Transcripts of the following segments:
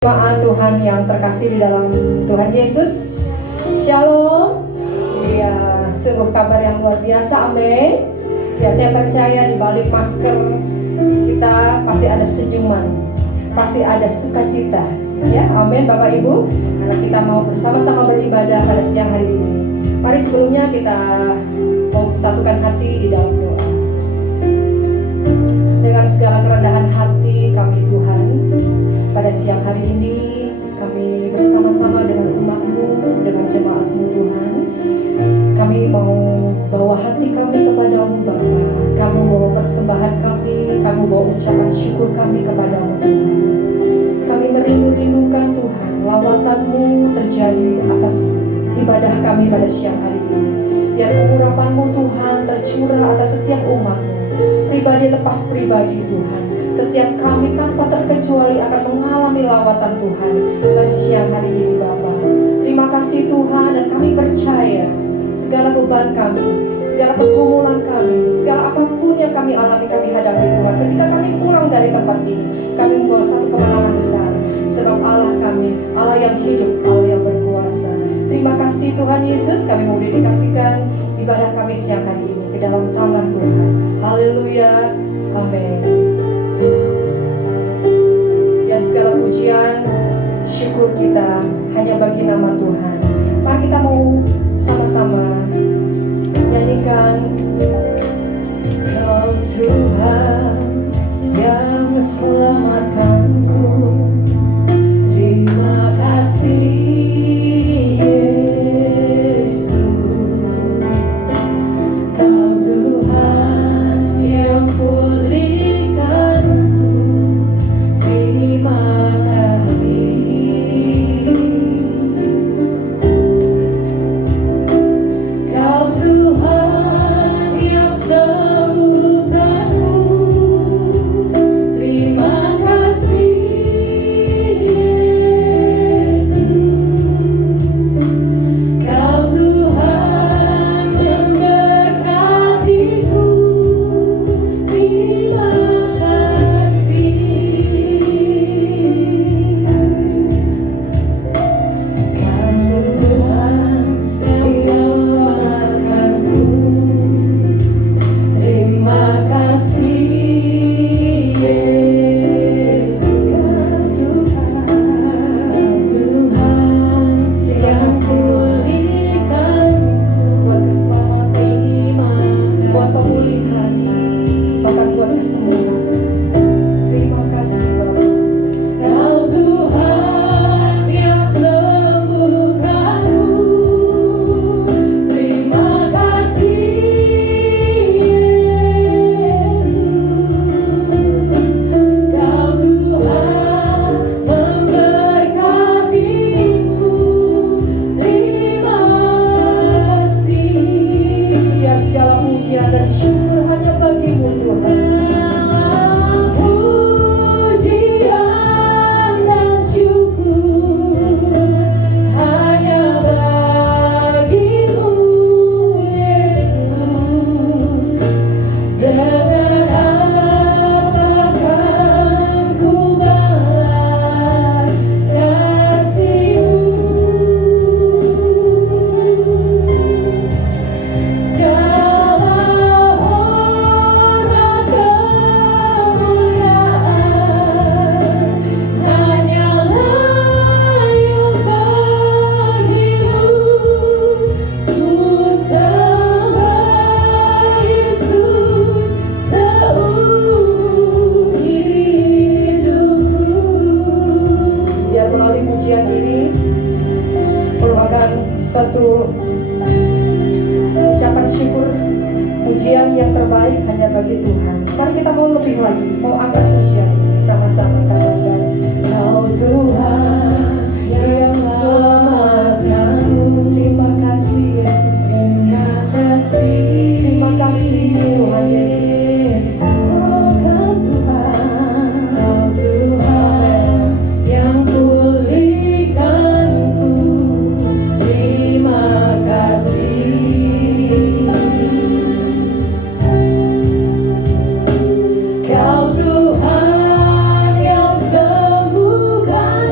Jemaat Tuhan yang terkasih di dalam Tuhan Yesus, Shalom. Ya, sebuah kabar yang luar biasa, amin. Ya, saya percaya di balik masker kita pasti ada senyuman, pasti ada sukacita. Ya, amin Bapak Ibu. Karena kita mau bersama-sama beribadah pada siang hari ini. Mari sebelumnya kita mau satukan hati di dalam doa. Dengan segala kerendahan hati kami Tuhan, pada siang hari ini kami bersama-sama dengan umat-Mu, dengan jemaat-Mu Tuhan. Kami mau bawa hati kami kepadamu Bapa. Kami bawa persembahan kami bawa ucapan syukur kami kepadamu Tuhan. Kami merindu-rindukan Tuhan, lawatan-Mu terjadi atas ibadah kami pada siang hari ini. Biar pengurapan-Mu Tuhan tercurah atas setiap umat-Mu, pribadi lepas pribadi Tuhan. Setiap kami tanpa terkecuali akan mengalami lawatan Tuhan pada siang hari ini Bapa. Terima kasih Tuhan, dan kami percaya segala beban kami, segala pergumulan kami, segala apapun yang kami alami, kami hadapi Tuhan. Ketika kami pulang dari tempat ini, kami membawa satu kemenangan besar. Sebab Allah kami, Allah yang hidup, Allah yang berkuasa. Terima kasih Tuhan Yesus, kami mau dedikasikan ibadah kami siang hari ini ke dalam tangan Tuhan. Haleluya, amin. Ya, segala pujian, syukur kita hanya bagi nama Tuhan. Mari kita mau sama-sama nyanyikan Kau Tuhan yang selamatkanku. Terima kasih Yesus. Kau Tuhan yang pulihkanku. Terima kasih. Kau Tuhan yang sembuhkanku. Terima kasih Yesus. Kau Tuhan memberkatiku. Terima kasih. Kau Tuhan yang selamatkanku. Terima kasih Yesus. Kau Tuhan yang pulihkanku. Buat keselamatan, buat pemulihan, bahkan buat kesembuhan. Terima kasih Bapa. Kau Tuhan yang sembuhkanku. Terima kasih Yesus. Kau Tuhan memberkatiku. Terima kasih. Biar segala pujian dan syukur hanya bagi-Mu Tuhan. Pujian dan syukur hanya bagi-Mu Yesus. Dengan apakah ku balas kasih-Mu? Segala hormat kemuliaan hanyalah yang bagi-Mu. Ku sembah Yesus seumur hidupku. Biar melalui pujian ini merupakan satu ucapan syukur, pujian yang terbaik hanya bagi Tuhan. Mari kita mau lebih lagi, mau angkat pujian ini sama-sama katakan, Kau Tuhan yang selamatkanku. Terima kasih Yesus. Terima kasih Tuhan Yesus. Oh, Kau Tuhan yang pulihkanku. Terima kasih. Kau Tuhan yang sembuhkan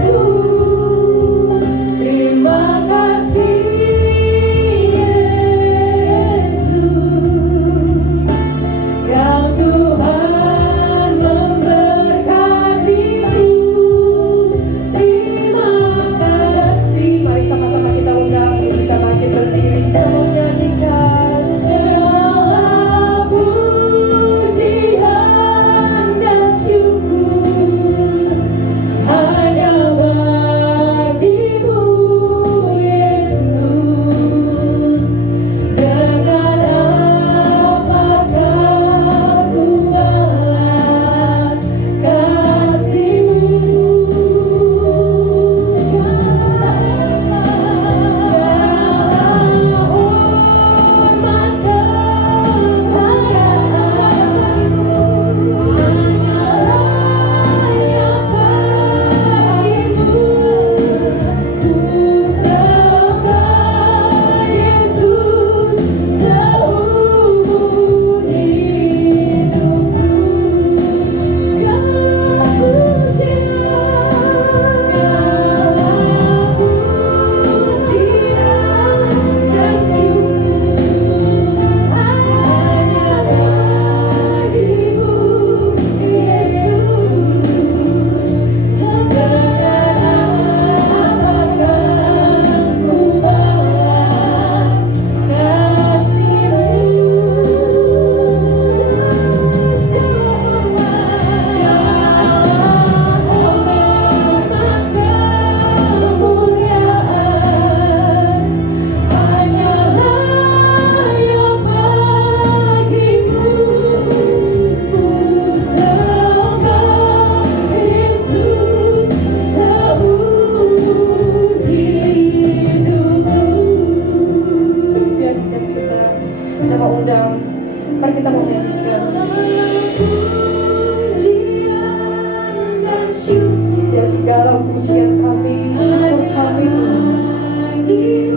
segala pujian kami, syukur kami Tuhan.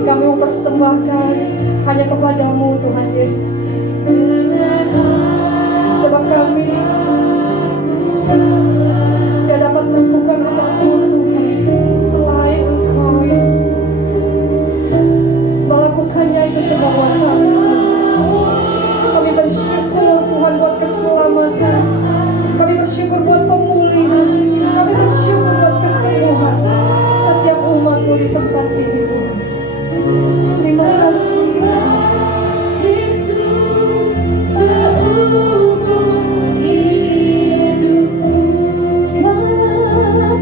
Kami mempersembahkan hanya kepadamu Tuhan Yesus. Sebab kami gak dapat melakukan apapun Tuhan selain Engkau melakukannya itu semua buat kami. Kami bersyukur Tuhan buat keselamatan. Kami bersyukur buat pemulihan. Kami bersyukur buat kesembuhan setiap umat-Mu di tempat ini Tuhan. Terima kasih Yesus, seumur hidupku segala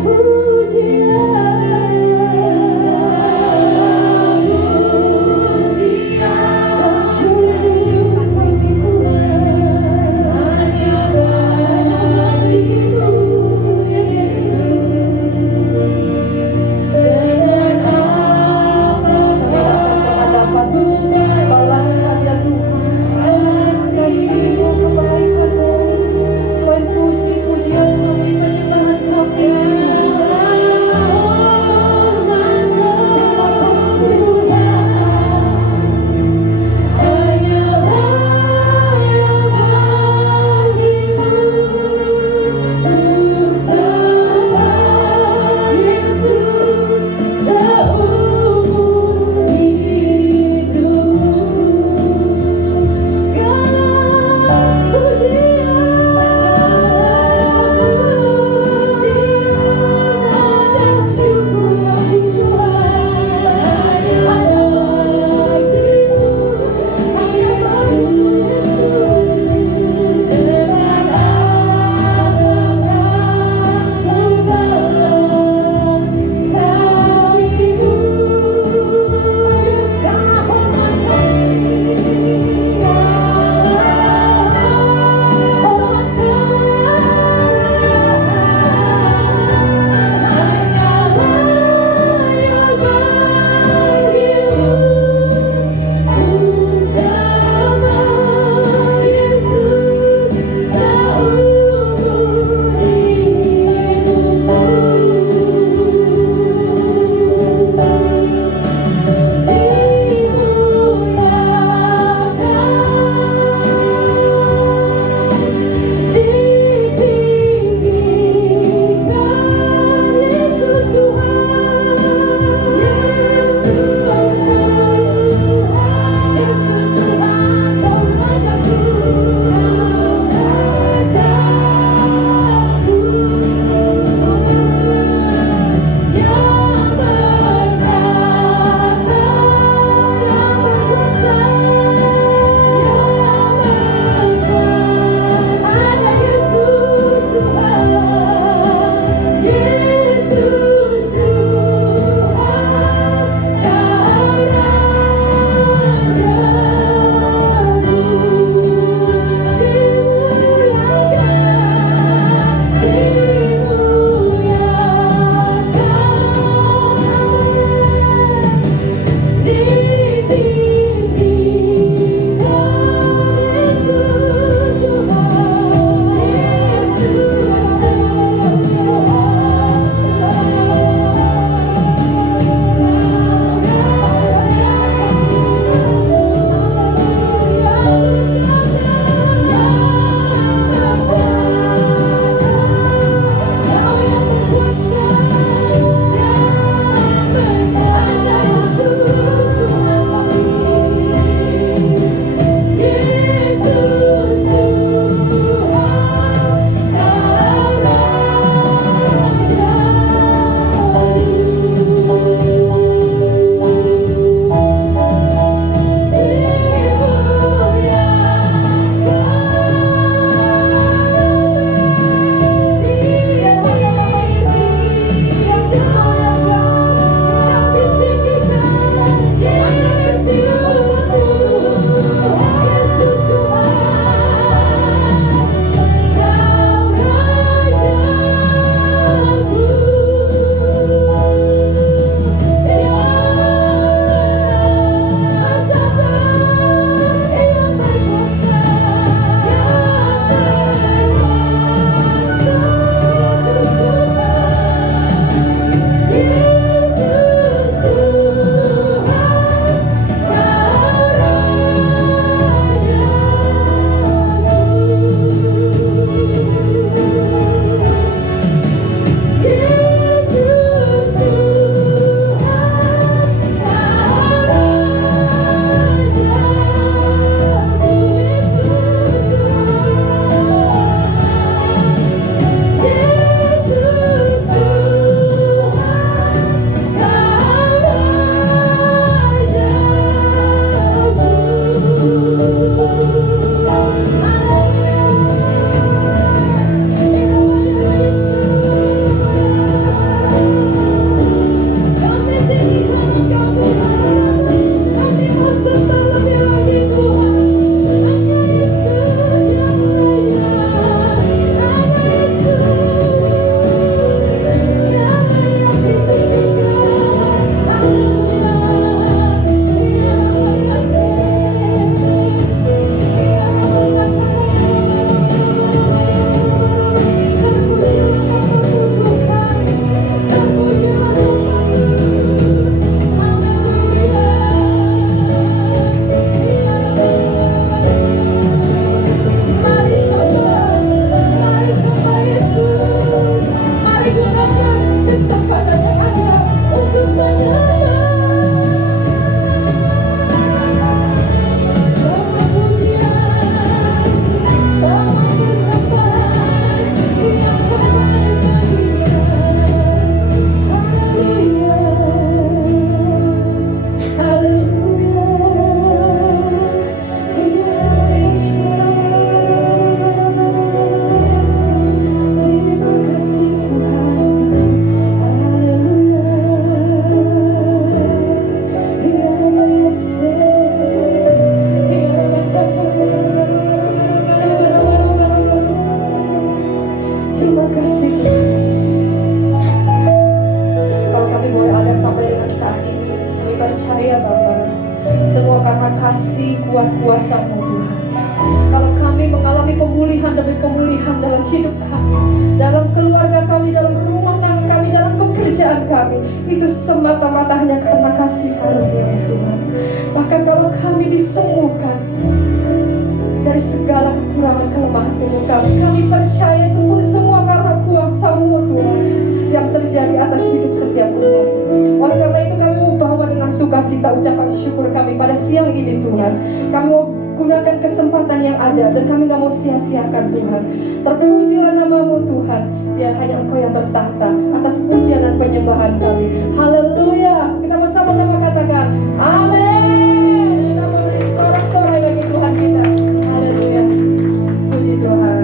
kasih kuat kuasa-Mu Tuhan. Kalau kami mengalami pemulihan demi pemulihan dalam hidup kami, dalam keluarga kami, dalam rumah tangga kami, dalam pekerjaan kami, itu semata-mata hanya karena kasih karunia-Mu Tuhan. Bahkan kalau kami disembuhkan dari segala kekurangan kelemahan tubuh kami percaya itu pun semua karena kuasa-Mu Tuhan yang terjadi atas hidup setiap umat. Oleh karena itu kami mau bawa dengan sukacita ucapan syukur kami pada siang ini Tuhan. Kami mau gunakan kesempatan yang ada dan kami gak mau sia-siakan Tuhan. Terpujilah nama-Mu Tuhan, biar hanya Engkau yang bertahta atas pujian dan penyembahan kami. Haleluya. Kita mau sama-sama katakan amin. Kita memberi sorak-sorai bagi Tuhan kita. Haleluya. Puji Tuhan.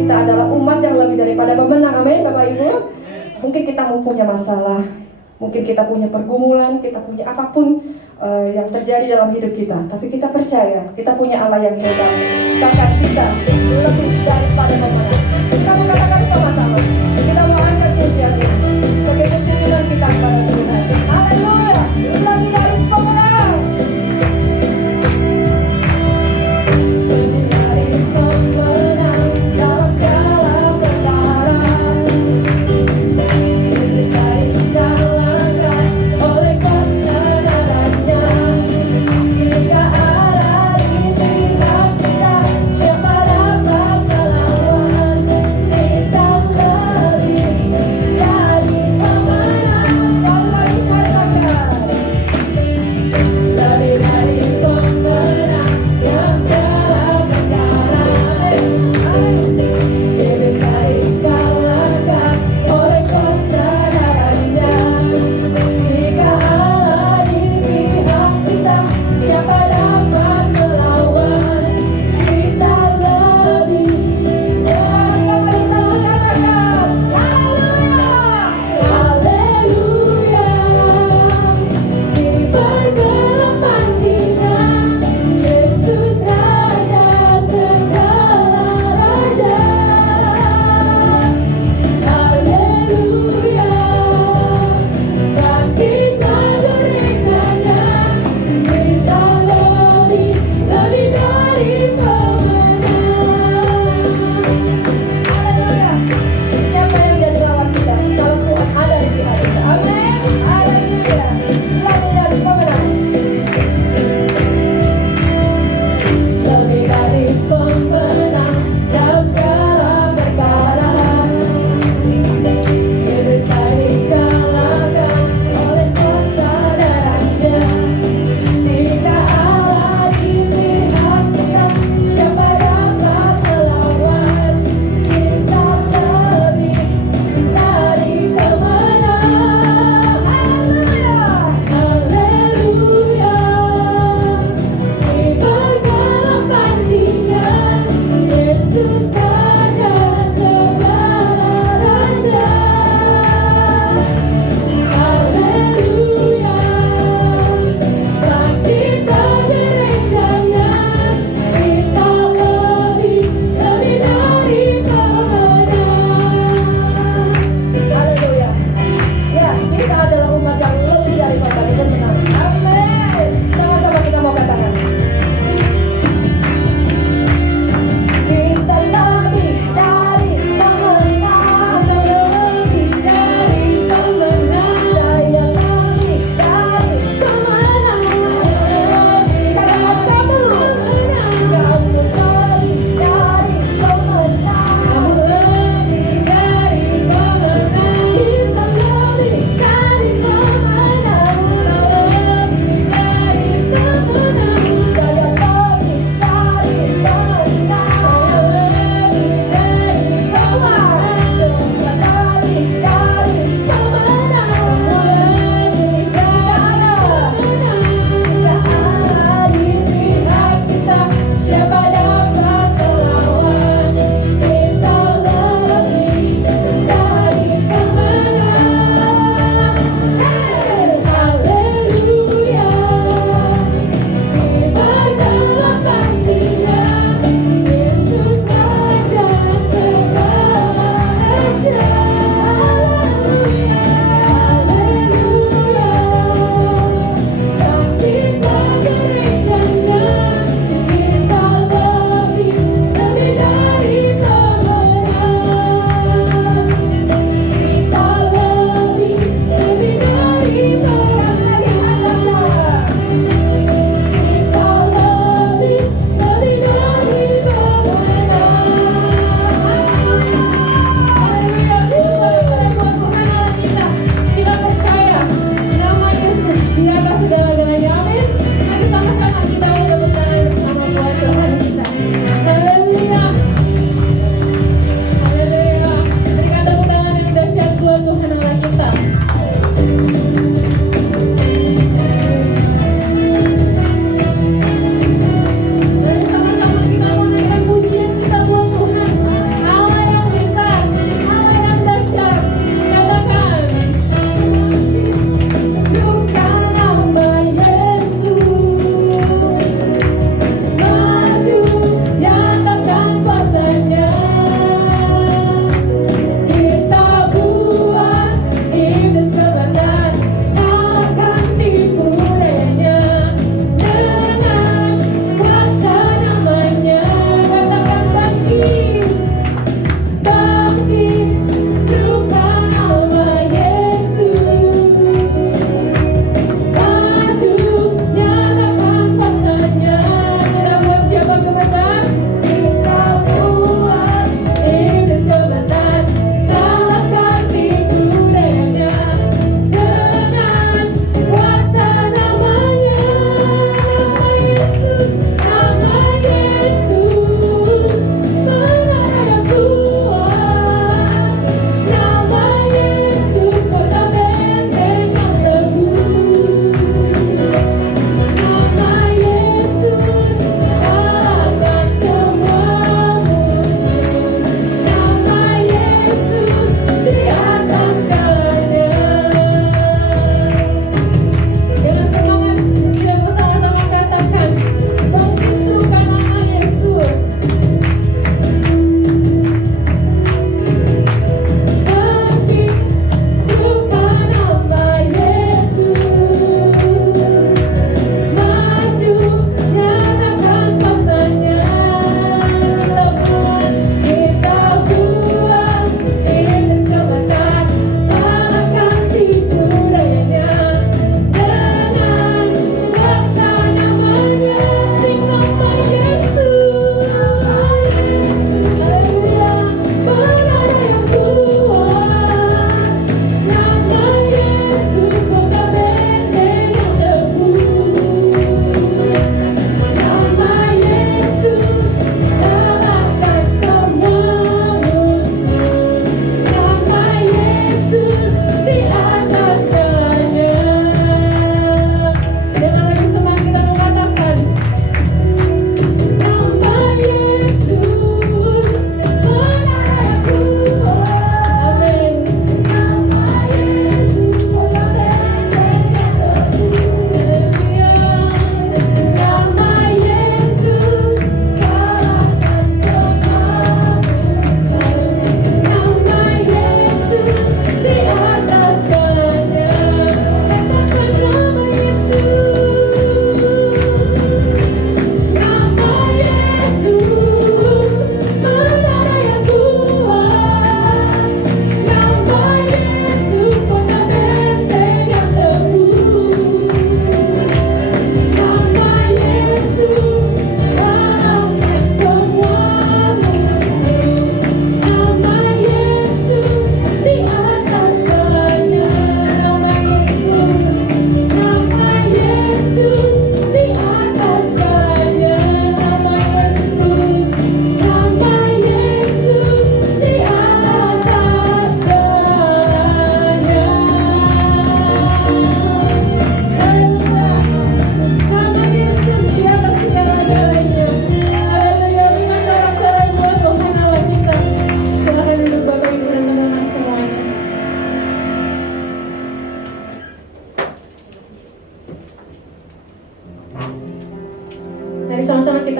Kita adalah umat yang lebih daripada pemenang. Amin Bapak Ibu. Mungkin kita mau punya masalah, mungkin kita punya pergumulan, kita punya apapun yang terjadi dalam hidup kita, tapi kita percaya kita punya Allah yang hebat. Bahkan kita lebih daripada pemenang. Kita mau katakan sama-sama, kita mau angkat pujian ini sebagai bukti iman kita kepada Tuhan. Haleluya, lebih dari pemenang. Lebih dari pemenang dalam segala perkara. Iblis tak dikalahkan oleh kuasa darahnya. Jika Allah di pihak kita, siapa dapat melawan? Kita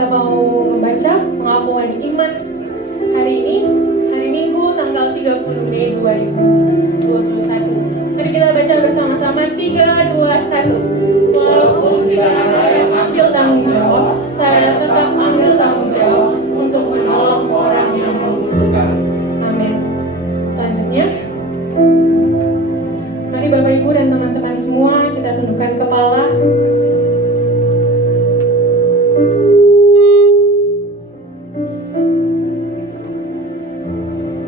kita mau membaca pengakuan iman hari ini, hari Minggu tanggal 30 Mei 2021. Mari kita baca bersama-sama 3, 2, 1. Walaupun tidak ada yang ambil tanggung jawab, saya tetap ambil tanggung jawab untuk menolong orang yang membutuhkan. Amin. Selanjutnya, mari Bapak Ibu dan teman-teman semua kita tundukkan kepala.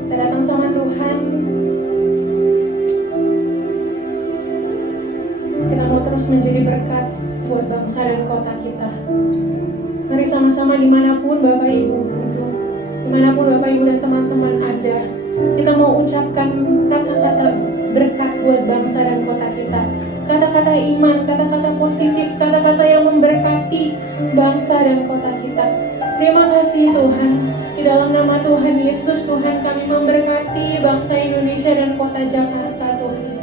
Kita datang sama Tuhan. Kita mau terus menjadi berkat buat bangsa dan kota kita. Mari sama-sama dimanapun Bapak Ibu duduk, dimanapun Bapak Ibu dan teman-teman ada, kita mau ucapkan kata-kata berkat buat bangsa dan kota kita. Kata-kata iman, kata-kata positif, kata-kata yang memberkati bangsa dan kota kita. Terima kasih Tuhan. Di dalam nama Tuhan Yesus, Tuhan, kami memberkati bangsa Indonesia dan kota Jakarta, Tuhan.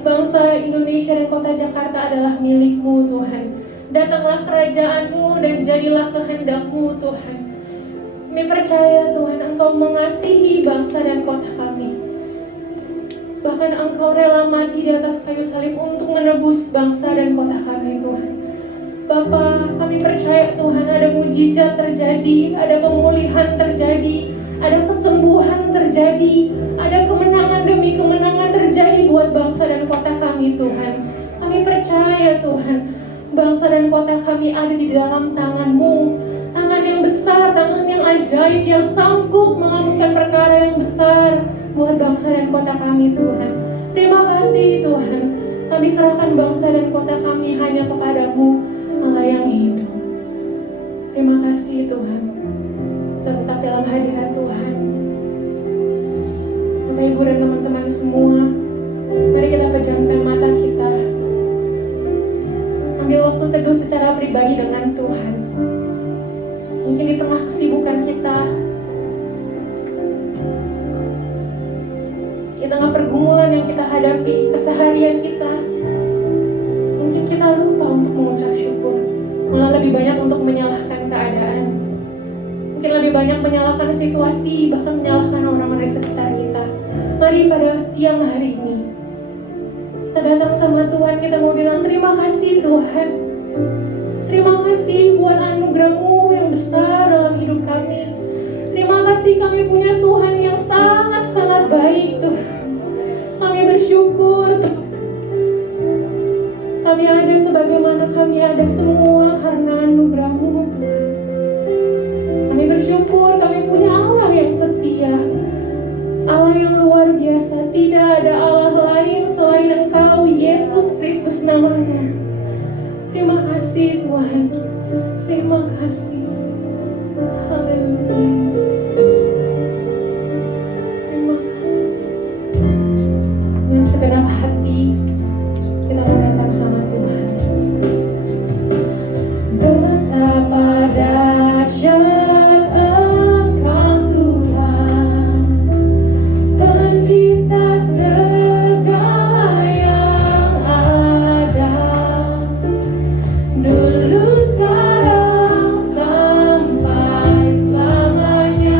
Bangsa Indonesia dan kota Jakarta adalah milik-Mu, Tuhan. Datanglah kerajaan-Mu dan jadilah kehendak-Mu, Tuhan. Kami percaya, Tuhan, Engkau mengasihi bangsa dan kota kami. Bahkan Engkau rela mati di atas kayu salib untuk menebus bangsa dan kota kami, Tuhan. Bapa, kami percaya Tuhan ada mujizat terjadi, ada pemulihan terjadi, ada kesembuhan terjadi, ada kemenangan demi kemenangan terjadi buat bangsa dan kota kami, Tuhan. Kami percaya Tuhan, bangsa dan kota kami ada di dalam tangan-Mu, tangan yang besar, tangan yang ajaib, yang sanggup melakukan perkara yang besar buat bangsa dan kota kami, Tuhan. Terima kasih Tuhan, kami serahkan bangsa dan kota kami hanya kepadamu, Allah yang hidup. Terima kasih Tuhan, kita tetap dalam hadirat Tuhan. Bapak Ibu dan teman-teman semua, mari kita pejamkan mata kita, ambil waktu teduh secara pribadi dengan Tuhan. Mungkin di tengah kesibukan kita, di tengah pergumulan yang kita hadapi, keseharian kita, mungkin kita lupa untuk mengucap syukur, malah lebih banyak untuk menyalahkan keadaan. Mungkin lebih banyak menyalahkan situasi, bahkan menyalahkan orang-orang di sekitar kita. Mari pada siang hari ini, kita datang sama Tuhan, kita mau bilang terima kasih Tuhan. Terima kasih buat anugerah-Mu yang besar dalam hidup kami. Terima kasih kami punya Tuhan yang sangat-sangat baik Tuhan. Kami bersyukur kami ada sebagaimana kami ada semua karena anugerah-Mu Tuhan. Kami bersyukur kami punya Allah yang setia, Allah yang luar biasa. Tidak ada Allah lain selain Engkau, Yesus Kristus namanya. Terima kasih Tuhan, terima kasih. Haleluya Yesus. Terima kasih. Dengan segenap hati kita mau datang sama Tuhan. Betapa dahsyat Engkau Tuhan, Pencipta segala yang ada. Dulu sekarang sampai selamanya.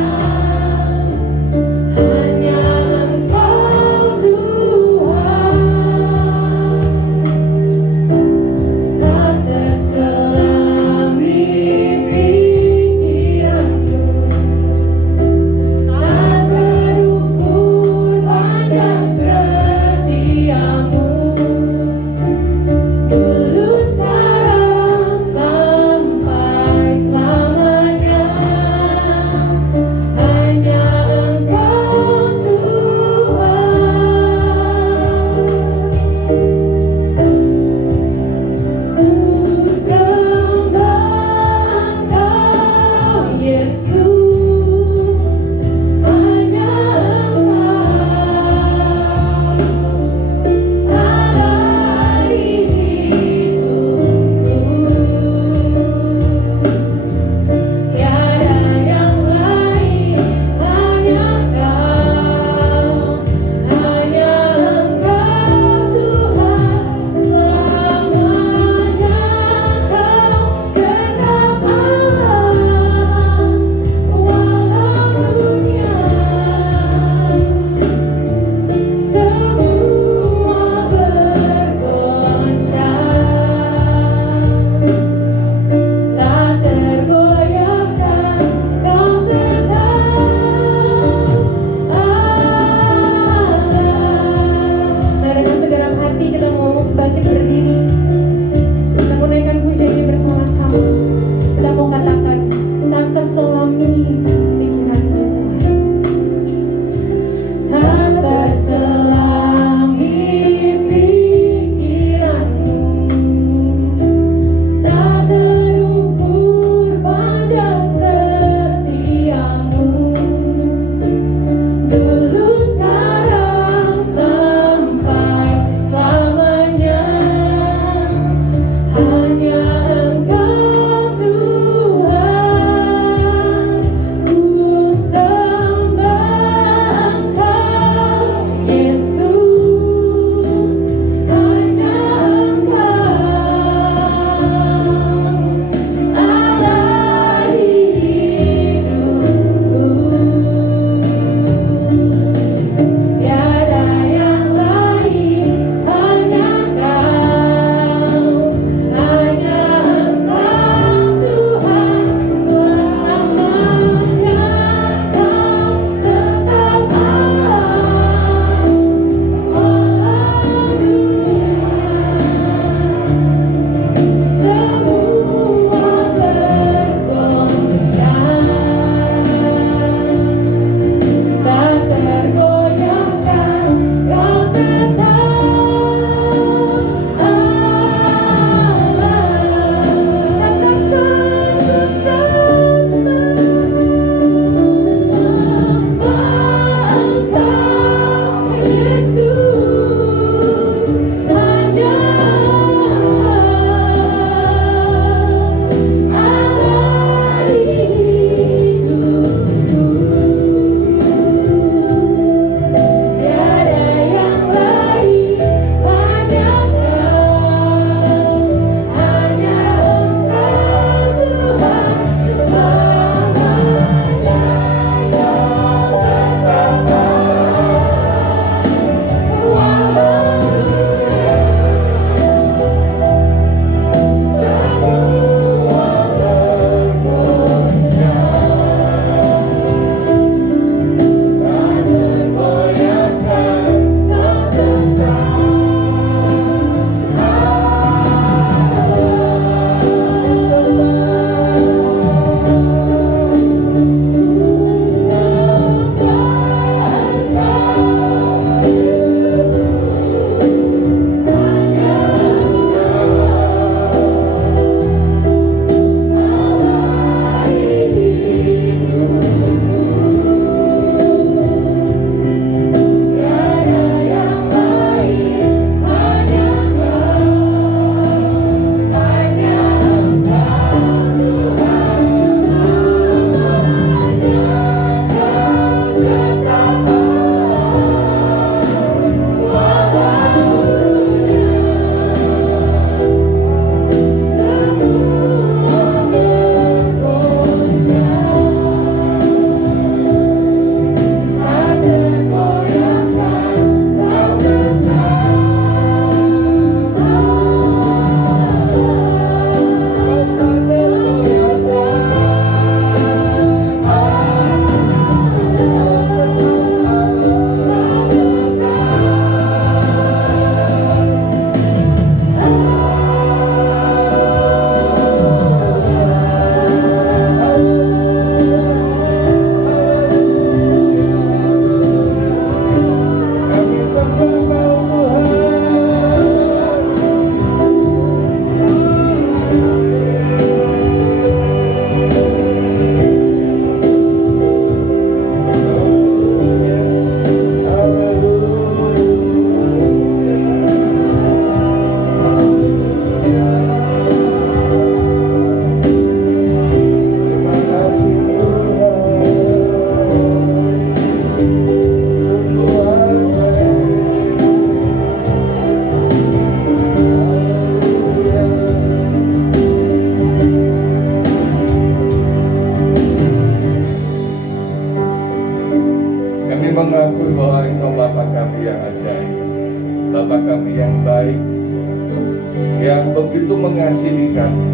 yang begitu mengasihi kami.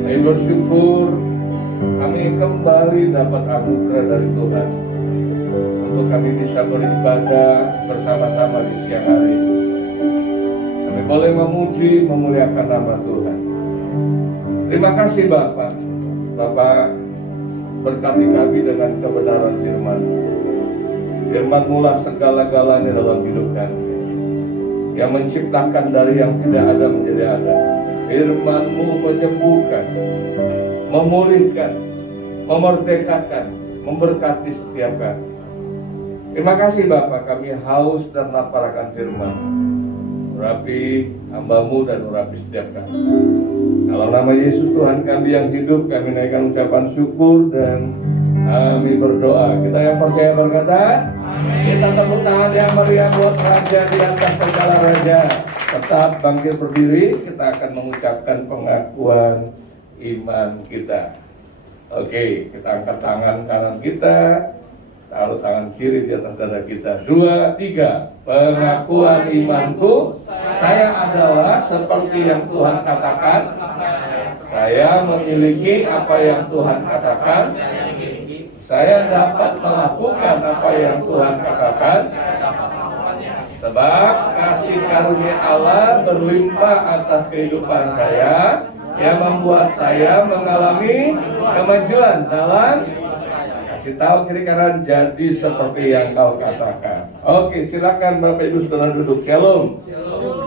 Kami bersyukur kami kembali dapat anugerah dari Tuhan untuk kami bisa beribadah bersama-sama di siang hari. Kami boleh memuji, memuliakan nama Tuhan. Terima kasih Bapak. Bapak berkati kami dengan kebenaran firman. Firman-Mu lah segala-galanya dalam hidup kami, yang menciptakan dari yang tidak ada menjadi ada. Firman-Mu menyembuhkan, memulihkan, memerdekakan, memberkati setiap kami. Terima kasih Bapak, kami haus dan lapar akan firman. Urapi hamba-Mu dan urapi setiap kami. Dalam nama Yesus Tuhan kami yang hidup, kami naikkan ucapan syukur dan kami berdoa. Kita yang percaya berkata, amin. Kita tepuk tangan yang meriah buat Raja di atas segala raja. Tetap bangkit berdiri, kita akan mengucapkan pengakuan iman kita. Oke, kita angkat tangan kanan kita, taruh tangan kiri di atas dada kita. 2, 3. Pengakuan imanku, saya adalah seperti yang Tuhan katakan. Saya memiliki apa yang Tuhan katakan. Saya dapat melakukan apa yang Tuhan katakan. Sebab kasih karunia Allah berlimpah atas kehidupan saya, yang membuat saya mengalami kemajuan dalam kasih tahu kiri kanan jadi seperti yang kau katakan. Oke, silakan Bapak Ibu Saudara duduk. Shalom.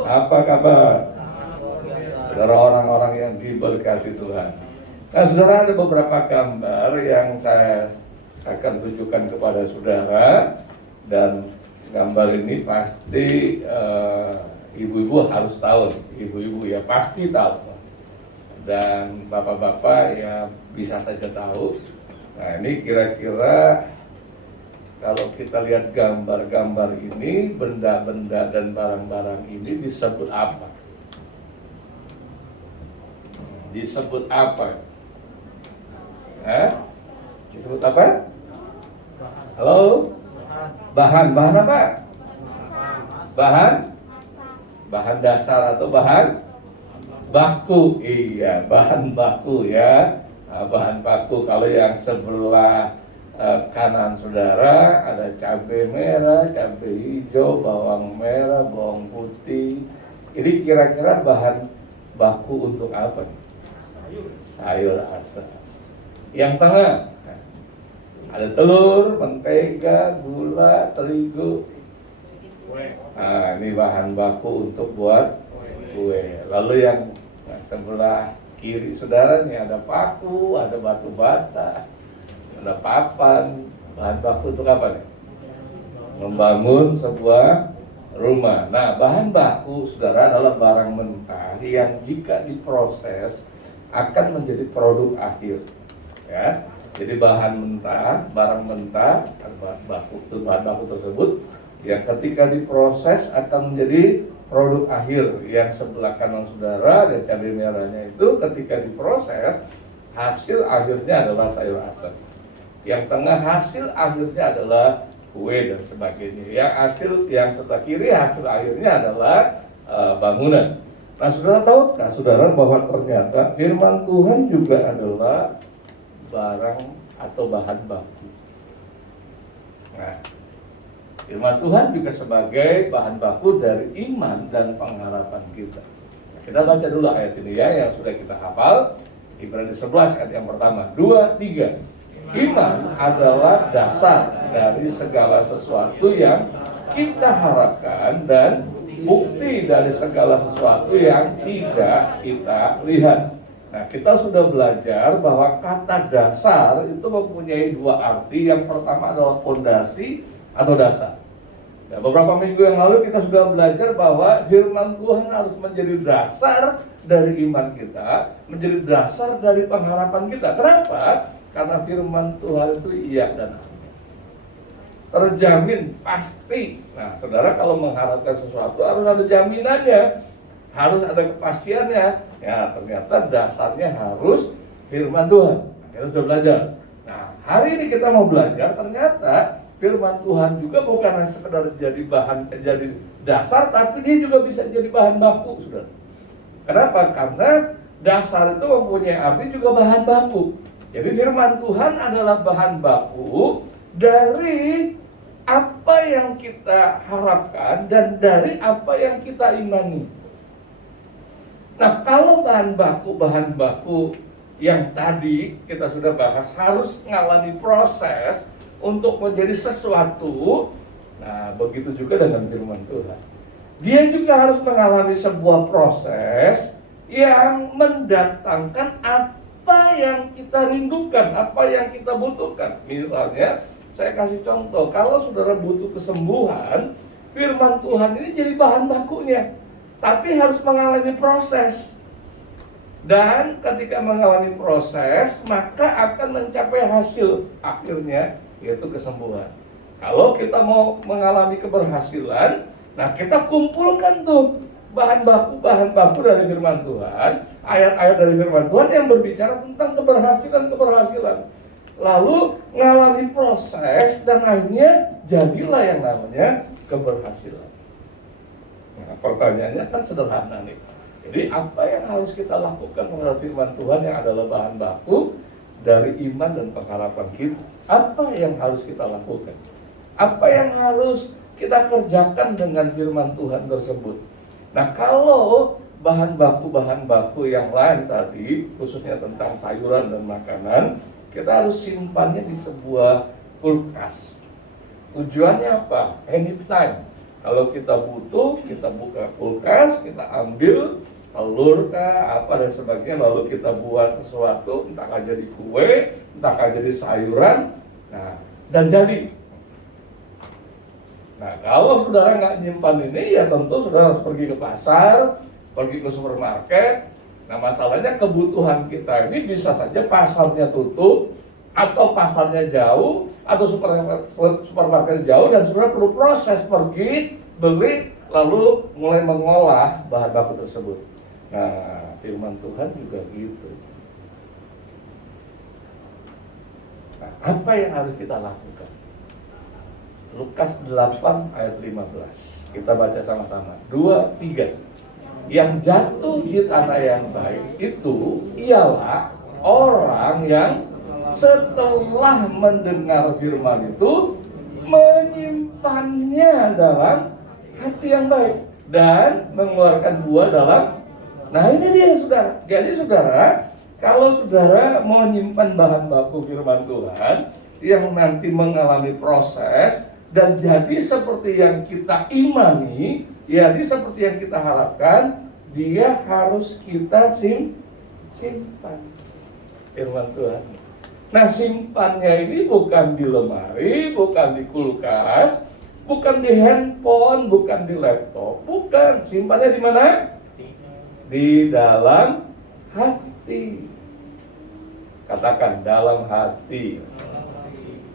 Apa kabar? Saudara orang-orang yang diberkati Tuhan. Nah, saudara, ada beberapa gambar yang saya akan tunjukkan kepada saudara, dan gambar ini pasti ibu-ibu harus tahu. Ibu-ibu ya pasti tahu. Dan bapak-bapak ya bisa saja tahu. Nah, ini kira-kira kalau kita lihat gambar-gambar ini, benda-benda dan barang-barang ini disebut apa? Disebut apa? Disebut apa? Halo? Bahan apa? Bahan dasar atau bahan baku. Iya, bahan baku ya. Nah, bahan baku kalau yang sebelah kanan saudara ada cabai merah, cabai hijau, bawang merah, bawang putih. Ini kira-kira bahan baku untuk apa? Sayur asam. Yang tengah ada telur, mentega, gula, terigu. Nah, ini bahan baku untuk buat kue. Lalu yang sebelah kiri saudara nih ada paku, ada batu bata, ada papan. Bahan baku untuk apa nih? Membangun sebuah rumah. Nah, bahan baku saudara adalah barang mentah yang jika diproses akan menjadi produk akhir. Ya, jadi bahan mentah, barang mentah, bahan baku tersebut yang ketika diproses akan menjadi produk akhir. Yang sebelah kanan saudara dan cabai merahnya itu ketika diproses hasil akhirnya adalah sayur asam. Yang tengah hasil akhirnya adalah kue dan sebagainya. Yang sebelah kiri hasil akhirnya adalah bangunan. Nah, saudara tahukah saudara bahwa ternyata firman Tuhan juga adalah barang atau bahan baku. Nah, firman Tuhan juga sebagai bahan baku dari iman dan pengharapan kita. Nah, kita baca dulu ayat ini ya, yang sudah kita hafal. Ibrani 11 ayat yang pertama. 2, 3. Iman adalah dasar dari segala sesuatu yang kita harapkan dan bukti dari segala sesuatu yang tidak kita lihat. Nah, kita sudah belajar bahwa kata dasar itu mempunyai dua arti. Yang pertama adalah fondasi atau dasar. Nah, beberapa minggu yang lalu kita sudah belajar bahwa firman Tuhan harus menjadi dasar dari iman kita, menjadi dasar dari pengharapan kita. Kenapa? Karena firman Tuhan itu iya dan amin. Terjamin, pasti. Nah, saudara kalau mengharapkan sesuatu harus ada jaminannya, harus ada kepastiannya. Ya, ternyata dasarnya harus firman Tuhan. Nah, kita sudah belajar. Nah, hari ini kita mau belajar ternyata firman Tuhan juga bukan hanya sekedar jadi dasar, tapi dia juga bisa jadi bahan baku, saudara. Kenapa? Karena dasar itu mempunyai arti juga bahan baku. Jadi firman Tuhan adalah bahan baku dari apa yang kita harapkan dan dari apa yang kita imani. Nah, kalau bahan baku yang tadi kita sudah bahas harus mengalami proses untuk menjadi sesuatu. Nah, begitu juga dengan firman Tuhan. Dia juga harus mengalami sebuah proses yang mendatangkan apa yang kita rindukan, apa yang kita butuhkan. Misalnya, saya kasih contoh, kalau saudara butuh kesembuhan, firman Tuhan ini jadi bahan bakunya. Tapi harus mengalami proses. Dan ketika mengalami proses, maka akan mencapai hasil akhirnya, yaitu kesembuhan. Kalau kita mau mengalami keberhasilan, nah kita kumpulkan tuh bahan baku dari firman Tuhan, ayat-ayat dari firman Tuhan yang berbicara tentang keberhasilan. Lalu mengalami proses dan akhirnya jadilah yang namanya keberhasilan. Nah, pertanyaannya kan sederhana nih. Jadi apa yang harus kita lakukan terhadap firman Tuhan yang adalah bahan baku dari iman dan pengharapan kita? Apa yang harus kita lakukan? Apa yang harus kita kerjakan dengan firman Tuhan tersebut? Nah, kalau bahan baku yang lain tadi, khususnya tentang sayuran dan makanan, kita harus simpannya di sebuah kulkas. Tujuannya apa? Anytime. Kalau kita butuh, kita buka kulkas, kita ambil telur kah, apa dan sebagainya, lalu kita buat sesuatu, entahkah jadi kue, entahkah jadi sayuran, nah, dan jadi. Nah, kalau saudara nggak nyimpan ini, ya tentu saudara harus pergi ke pasar, pergi ke supermarket. Nah, masalahnya kebutuhan kita ini bisa saja pasarnya tutup, atau pasarnya jauh, atau supermarket jauh, dan saudara perlu proses pergi, beli, lalu mulai mengolah bahan baku tersebut. Nah, firman Tuhan juga gitu. Nah, apa yang harus kita lakukan? Lukas 8 ayat 15. Kita baca sama-sama. 2, 3. Yang jatuh di tanah yang baik itu ialah orang yang setelah mendengar firman itu menyimpannya dalam hati yang baik dan mengeluarkan buah dalam. Nah, ini dia saudara. Jadi saudara, kalau saudara mau menyimpan bahan baku firman Tuhan yang nanti mengalami proses dan jadi seperti yang kita imani, jadi seperti yang kita harapkan, dia harus kita simpan firman Tuhan. Nah, simpannya ini bukan di lemari, bukan di kulkas, bukan di handphone, bukan di laptop, bukan. Simpannya di mana? Di dalam hati. Katakan dalam hati.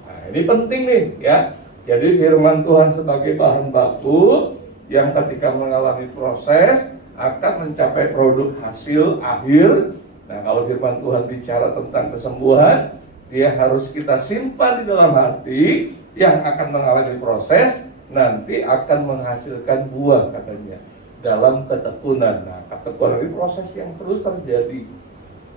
Nah, ini penting nih ya. Jadi firman Tuhan sebagai bahan baku yang ketika mengalami proses akan mencapai produk hasil akhir. Nah, kalau firman Tuhan bicara tentang kesembuhan, dia harus kita simpan di dalam hati yang akan mengalami proses, nanti akan menghasilkan buah katanya dalam ketekunan. Nah, ketekunan ini proses yang terus terjadi.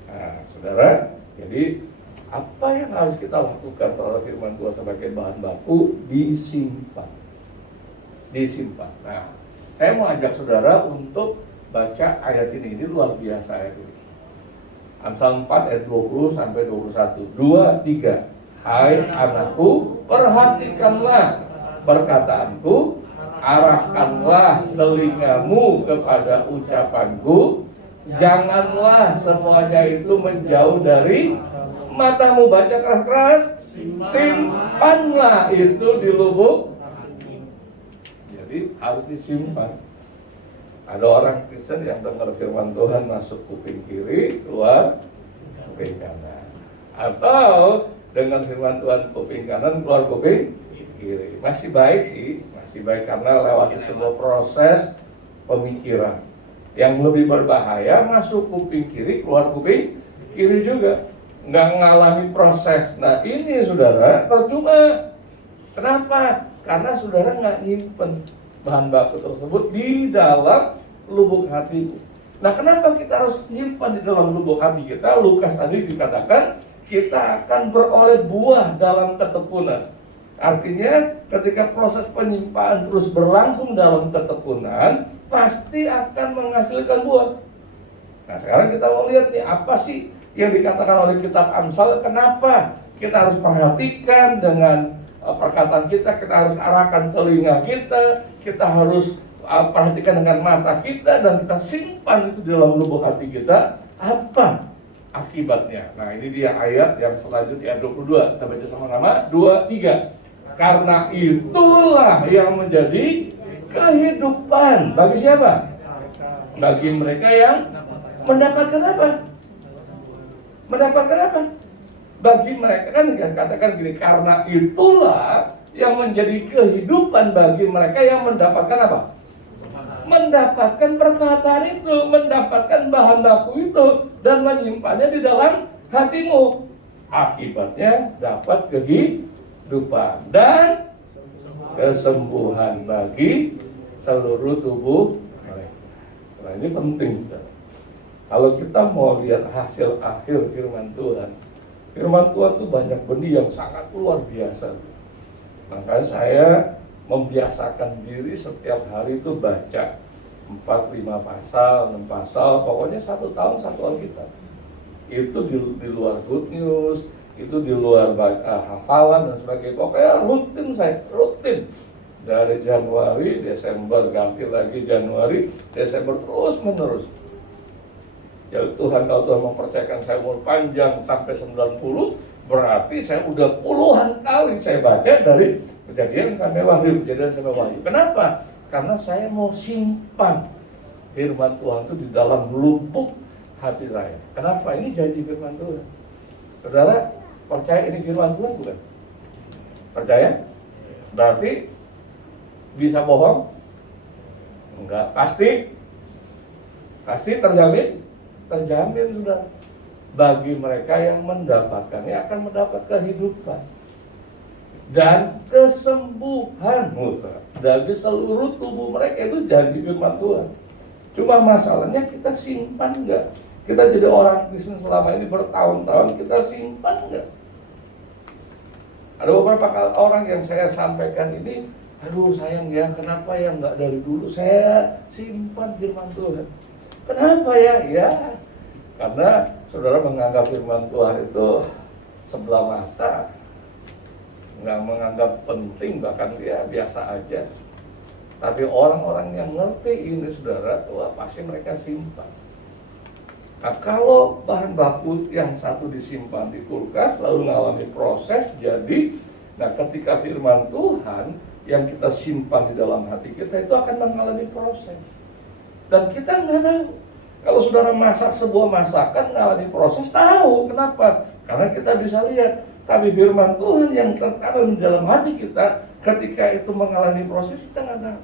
Nah, saudara, jadi apa yang harus kita lakukan terhadap firman Tuhan sebagai bahan baku? Disimpan. Nah, saya mau ajak saudara untuk baca ayat ini luar biasa ayat ini. Amsal 4 ayat 20 sampai 21. 2, 3. Hai anakku, perhatikanlah perkataanku, arahkanlah telingamu kepada ucapanku, janganlah semuanya itu menjauh dari matamu. Baca keras-keras, simpanlah itu di lubuk. Jadi harus disimpan. Ada orang Kristen yang dengar firman Tuhan masuk kuping kiri, keluar kuping kanan. Atau dengan firman Tuhan kuping kanan, keluar kuping kiri. Masih baik sih, masih baik karena lewati sebuah proses pemikiran. Yang lebih berbahaya masuk kuping kiri, keluar kuping kiri juga. Nggak ngalami proses. Nah, ini saudara percuma. Kenapa? Karena saudara nggak nyimpen bahan baku tersebut di dalam lubuk hatiku. Nah, kenapa kita harus simpan di dalam lubuk hati kita? Lukas tadi dikatakan kita akan beroleh buah dalam ketekunan. Artinya ketika proses penyimpanan terus berlangsung dalam ketekunan, pasti akan menghasilkan buah. Nah, sekarang kita mau lihat nih, apa sih yang dikatakan oleh kitab Amsal? Kenapa kita harus perhatikan dengan perkataan kita harus arahkan telinga kita harus perhatikan dengan mata kita, dan kita simpan itu di dalam lubuk hati kita. Apa akibatnya? Nah, ini dia ayat yang selanjutnya, ayat 22. Kita baca sama-sama, 2, 3. Karena itulah yang menjadi kehidupan. Bagi siapa? Bagi mereka yang mendapatkan apa? Mendapatkan apa? Bagi mereka, kan katakan gini, karena itulah yang menjadi kehidupan bagi mereka yang mendapatkan apa? Mendapatkan perkataan itu, mendapatkan bahan baku itu, dan menyimpannya di dalam hatimu. Akibatnya dapat kehidupan dan kesembuhan bagi seluruh tubuh mereka. Nah, ini penting. Kalau kita mau lihat hasil akhir firman Tuhan itu banyak benih yang sangat luar biasa. Makanya saya membiasakan diri setiap hari itu baca 4-5 pasal, 6 pasal, pokoknya 1 tahun 1 Alkitab. Itu di luar good news, itu di luar hafalan dan sebagainya. Pokoknya rutin. Dari Januari, Desember, ganti lagi Januari, Desember, terus menerus. Ya Tuhan, kalau Tuhan mempercayakan saya umur panjang sampai 90, berarti saya udah puluhan kali saya baca dari Kejadian sampai Wahyu. Kenapa? Karena saya mau simpan firman Tuhan itu di dalam lubuk hati saya. Kenapa? Ini janji firman Tuhan. Saudara, percaya ini firman Tuhan bukan? Percaya? Berarti bisa bohong? Enggak. Pasti terjamin? Terjamin, sudah. Bagi mereka yang mendapatkannya akan mendapat kehidupan dan kesembuhan dari seluruh tubuh mereka. Itu janji firman Tuhan. Cuma masalahnya kita simpan enggak? Kita jadi orang Kristen selama ini bertahun-tahun, kita simpan enggak? Ada beberapa orang yang saya sampaikan ini, aduh sayang ya, kenapa ya enggak dari dulu saya simpan firman Tuhan? Kenapa ya? Ya, karena saudara menganggap firman Tuhan itu sebelah mata, nggak menganggap penting, bahkan dia biasa aja. Tapi orang-orang yang ngerti ini, saudara, wah, pasti mereka simpan. Nah, kalau bahan baku yang satu disimpan di kulkas, lalu mengalami proses jadi, nah ketika firman Tuhan yang kita simpan di dalam hati kita itu akan mengalami proses. Dan kita nggak tahu. Kalau saudara masak sebuah masakan mengalami proses, tahu kenapa? Karena kita bisa lihat. Tapi firman Tuhan yang tertanam di dalam hati kita, ketika itu mengalami proses, kita nggak tahu.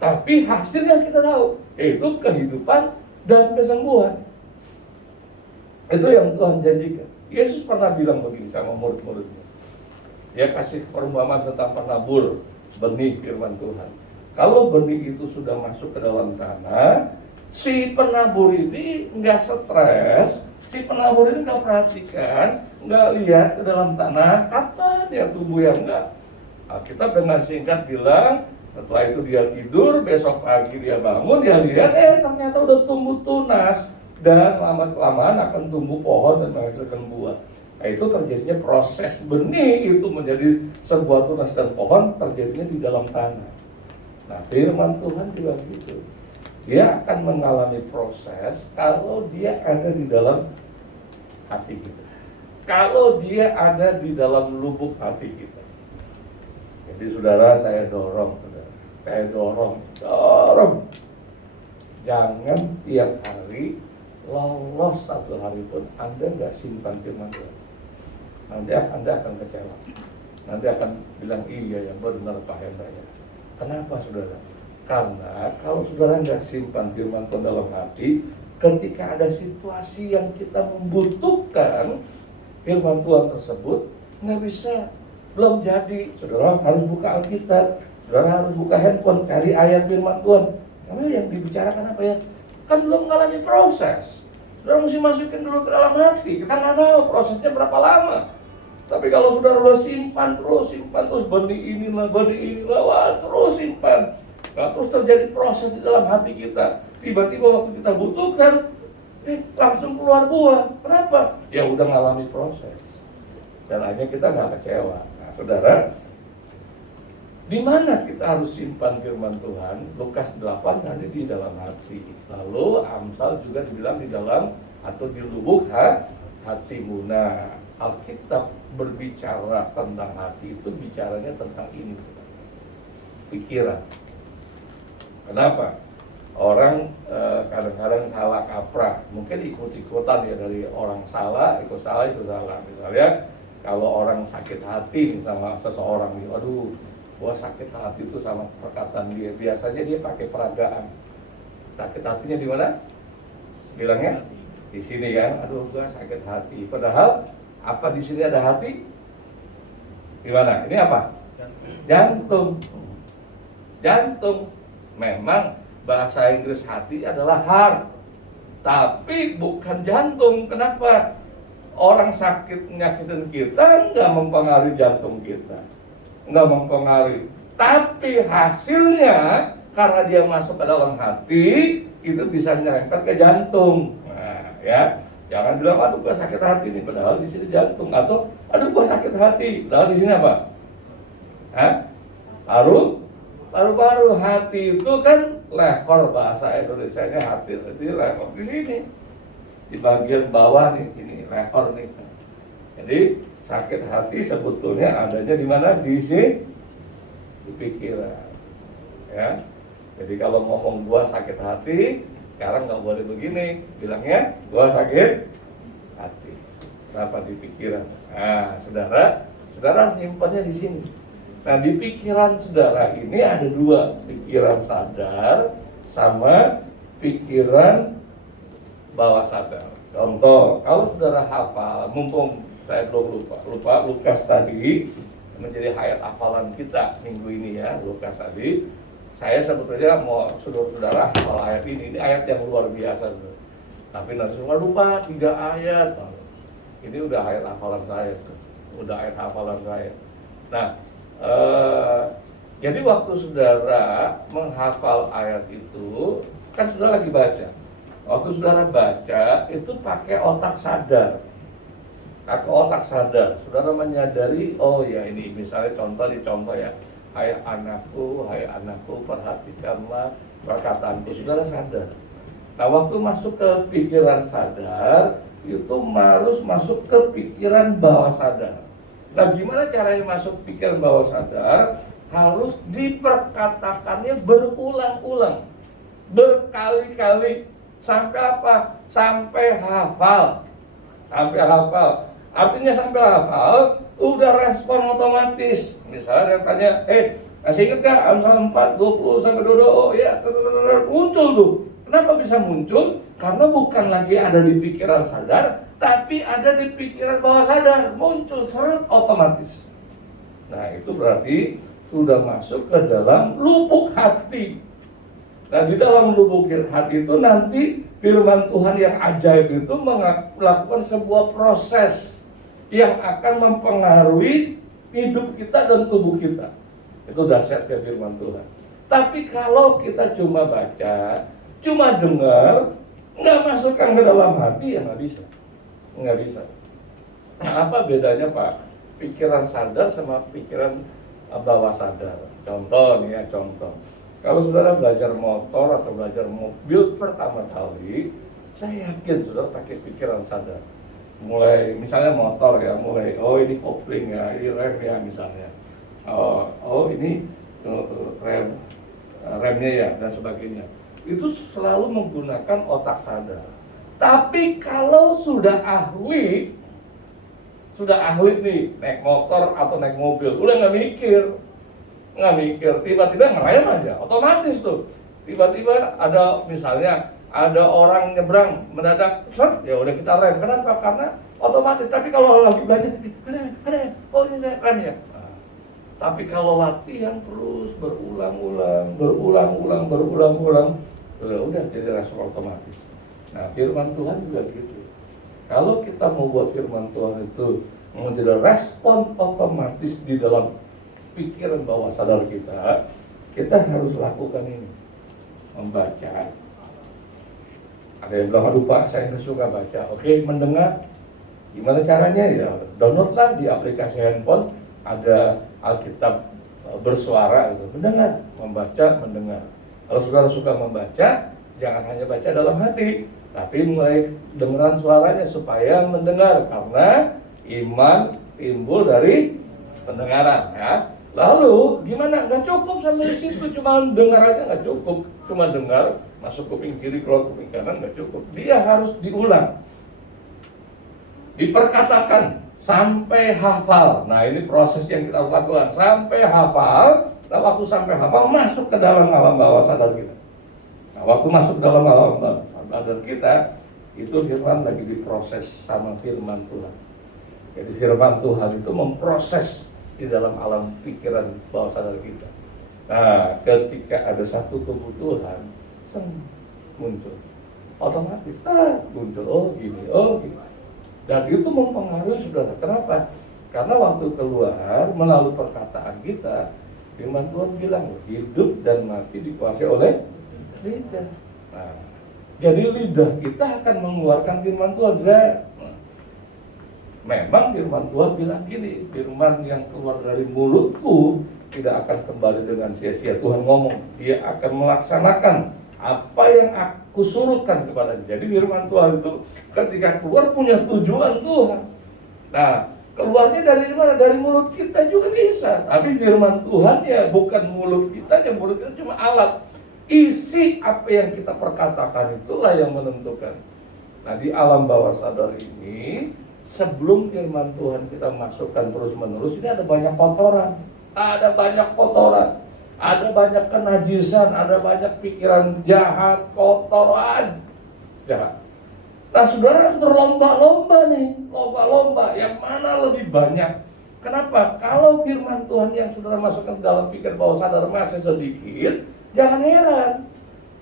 Tapi hasilnya kita tahu, yaitu kehidupan dan kesembuhan. Itu yang Tuhan janjikan. Yesus pernah bilang begini sama murid-muridnya. Dia kasih perumpamaan tentang penabur benih firman Tuhan. Kalau benih itu sudah masuk ke dalam tanah, si penabur ini nggak stres. Si penabur ini nggak perhatikan, nggak lihat ke dalam tanah, kapan dia tumbuh yang enggak. Nah, kita dengan singkat bilang, setelah itu dia tidur, besok pagi dia bangun, dia lihat, ternyata udah tumbuh tunas. Dan lama-kelamaan akan tumbuh pohon dan menghasilkan buah. Nah, itu terjadinya proses benih itu menjadi sebuah tunas dan pohon, terjadinya di dalam tanah. Nah, firman Tuhan juga gitu. Dia akan mengalami proses kalau dia ada di dalam hati kita. Kalau dia ada di dalam lubuk hati kita. Jadi saudara, saya dorong. Jangan tiap hari lolos 1 hari pun Anda nggak simpan firman Tuhan. Nanti Anda akan kecewa. Nanti akan bilang, iya yang benar Pak Hendra ya. Kenapa saudara? Karena kalau saudara nggak simpan firman Tuhan dalam hati, ketika ada situasi yang kita membutuhkan firman Tuhan tersebut, nggak bisa, belum jadi. Saudara harus buka Alkitab, saudara harus buka handphone, cari ayat firman Tuhan. Karena yang dibicarakan apa ya? kan belum mengalami proses. Saudara mesti masukin dulu ke dalam hati. Kita nggak tahu prosesnya berapa lama. Tapi kalau saudara udah simpan terus benih inilah, wah terus simpan. Nah, terus terjadi proses di dalam hati kita. Tiba-tiba waktu kita butuhkan, langsung keluar buah. Kenapa? Ya udah ngalami proses. Dan akhirnya kita nggak kecewa. Nah, saudara, di mana kita harus simpan firman Tuhan? Lukas 8 tadi di dalam hati. Lalu Amsal juga dibilang di dalam atau di lubuk hatimu. Nah, Alkitab berbicara tentang hati itu bicaranya tentang ini, pikiran. Kenapa? Orang kadang-kadang salah kaprah, mungkin ikut-ikutan ya, dari orang salah, ikut salah. Misalnya kalau orang sakit hati sama seseorang, aduh, gua sakit hati itu sama perkataan dia. Biasanya dia pakai peragaan. Sakit hatinya di mana? Bilangnya di sini kan, aduh gua sakit hati. Padahal apa di sini ada hati? Di mana? Ini apa? Jantung. Jantung. Memang bahasa Inggris hati adalah heart, tapi bukan jantung. Kenapa? Orang sakit nyakitin kita nggak mempengaruhi jantung kita, nggak mempengaruhi. Tapi hasilnya karena dia masuk ke dalam hati itu bisa nyerempet ke jantung. Nah, ya, jangan bilang aduh gua sakit hati nih, padahal di sini jantung. Atau aduh gua sakit hati, padahal di sini apa? Paru-paru. Hati itu kan lekor, bahasa Indonesianya hati. Jadi lekor di sini, di bagian bawah nih, ini lekor nih. Jadi sakit hati sebetulnya adanya di mana? Di sini, di pikiran. Ya. Jadi kalau ngomong gua sakit hati, sekarang nggak boleh begini, bilangnya gua sakit hati. Kenapa? Di pikiran. Nah, saudara harus nyimpannya di sini. Nah, di pikiran saudara ini ada dua, pikiran sadar sama pikiran bawah sadar. Contoh, kalau saudara hafal, mumpung saya belum lupa Lukas tadi menjadi ayat hafalan kita minggu ini ya, Lukas tadi. Saya sebetulnya mau saudara hafal ayat ini ayat yang luar biasa. Tapi nanti semua lupa 3 ayat. Ini udah ayat hafalan saya, Nah, jadi waktu saudara menghafal ayat itu, kan saudara lagi baca. Waktu saudara baca, itu pakai otak sadar. Saudara menyadari, oh ya ini misalnya contoh ya. Hai anakku, perhatikanlah perkataanku. Saudara sadar. Nah, waktu masuk ke pikiran sadar, itu harus masuk ke pikiran bawah sadar. Nah, gimana caranya masuk pikiran bawah sadar? Harus diperkatakannya berulang-ulang, berkali-kali, sampai apa? Sampai hafal. Artinya sampai hafal, udah respon otomatis. Misalnya dia tanya, masih ingat gak Amsal 4, 20 sampai 22? Oh ya, muncul tuh. Kenapa bisa muncul? Karena bukan lagi ada di pikiran sadar, tapi ada di pikiran bawah sadar, muncul seret otomatis. Nah, itu berarti sudah masuk ke dalam lubuk hati. Nah, di dalam lubuk hati itu nanti firman Tuhan yang ajaib itu melakukan sebuah proses yang akan mempengaruhi hidup kita dan tubuh kita. Itu dahsyatnya firman Tuhan. Tapi kalau kita cuma baca, cuma dengar, nggak masukkan ke dalam hati, ya nggak bisa. Nah, apa bedanya Pak? Pikiran sadar sama pikiran bawah sadar. Contoh. Kalau saudara belajar motor atau belajar mobil pertama kali, saya yakin saudara pakai pikiran sadar. Mulai misalnya motor ya, oh ini kopling ya, ini rem ya misalnya. Oh ini remnya ya dan sebagainya. Itu selalu menggunakan otak sadar. Tapi kalau sudah ahli nih naik motor atau naik mobil, udah nggak mikir, tiba-tiba ngerem aja, otomatis tuh. Tiba-tiba ada misalnya ada orang nyebrang mendadak, set, ya udah kita rem. Kenapa? Karena otomatis. Tapi kalau lagi belajar, ada, oh ini rem ya. Nah, tapi kalau latihan terus berulang-ulang, udah jadi respon otomatis. Nah, firman Tuhan juga gitu. Kalau kita mau buat firman Tuhan itu menjadi respon otomatis di dalam pikiran bawah sadar kita harus lakukan ini, membaca. Ada yang bilang, aduh Pak, saya nggak suka baca. Oke, mendengar. Gimana caranya? Ya, downloadlah di aplikasi handphone, ada Alkitab bersuara, gitu. Mendengar, membaca, mendengar. Kalau saudara suka membaca, jangan hanya baca dalam hati, tapi mulai dengeran suaranya supaya mendengar, karena iman timbul dari pendengaran. Ya. Lalu gimana? Nggak cukup sampai di situ, cuma dengar aja nggak cukup, cuma dengar masuk kuping kiri keluar kuping kanan nggak cukup. Dia harus diulang, diperkatakan sampai hafal. Nah, ini proses yang kita lakukan sampai hafal. Nah, waktu sampai hafal masuk ke dalam alam bawah sadar kita. Nah, waktu masuk ke dalam alam bawah sadar kita, itu firman lagi diproses sama firman Tuhan. Jadi firman Tuhan itu memproses di dalam alam pikiran bawah sadar kita. Nah, ketika ada satu kebutuhan, muncul otomatis, muncul, oh gini. Dan itu mempengaruhi saudara. Kenapa? Karena waktu keluar melalui perkataan kita, firman Tuhan bilang hidup dan mati dikuasai oleh lidah. Nah, jadi lidah kita akan mengeluarkan firman Tuhan. Memang firman Tuhan bilang gini, firman yang keluar dari mulutku tidak akan kembali dengan sia-sia. Tuhan ngomong, dia akan melaksanakan apa yang aku suruhkan kepadanya. Jadi firman Tuhan itu ketika keluar punya tujuan Tuhan. Nah, keluarnya dari mana? Dari mulut kita juga bisa. Tapi firman Tuhan ya bukan mulut kita, ya mulut kita cuma alat. Isi apa yang kita perkatakan itulah yang menentukan. Nah, di alam bawah sadar ini, sebelum firman Tuhan kita masukkan terus-menerus, ini ada banyak kotoran. Ada banyak kenajisan, ada banyak pikiran jahat, kotoran jahat. Nah, saudara harus berlomba-lomba nih, lomba-lomba yang mana lebih banyak. Kenapa? Kalau firman Tuhan yang saudara masukkan dalam pikiran bawah sadar masih sedikit, jangan heran.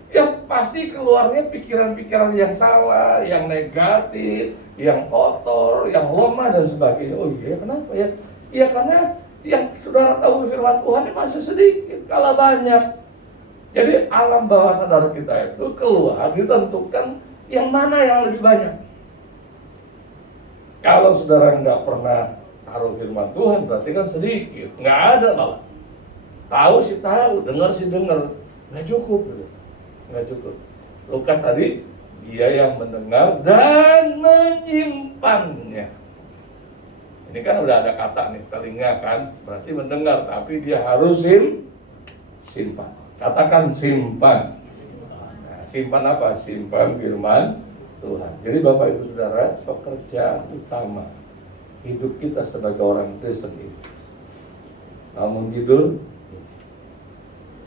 Ya pasti keluarnya pikiran-pikiran yang salah, yang negatif, yang kotor, yang lemah dan sebagainya. Oh iya, kenapa ya? Ya karena yang saudara tahu firman Tuhan masih sedikit, kalah banyak. Jadi alam bawah sadar kita itu keluar ditentukan yang mana yang lebih banyak. Kalau saudara nggak pernah taruh firman Tuhan, berarti kan sedikit, nggak ada malah. Tahu sih tahu, dengar sih dengar, nggak cukup, nggak cukup. Lukas tadi, dia yang mendengar dan menyimpannya. Ini kan udah ada kata nih, telinga kan, berarti mendengar, tapi dia harus simpan. Katakan simpan. Nah, simpan apa? Simpan firman Tuhan. Jadi Bapak Ibu Saudara, pekerjaan utama hidup kita sebagai orang Kristen itu, namun tidur,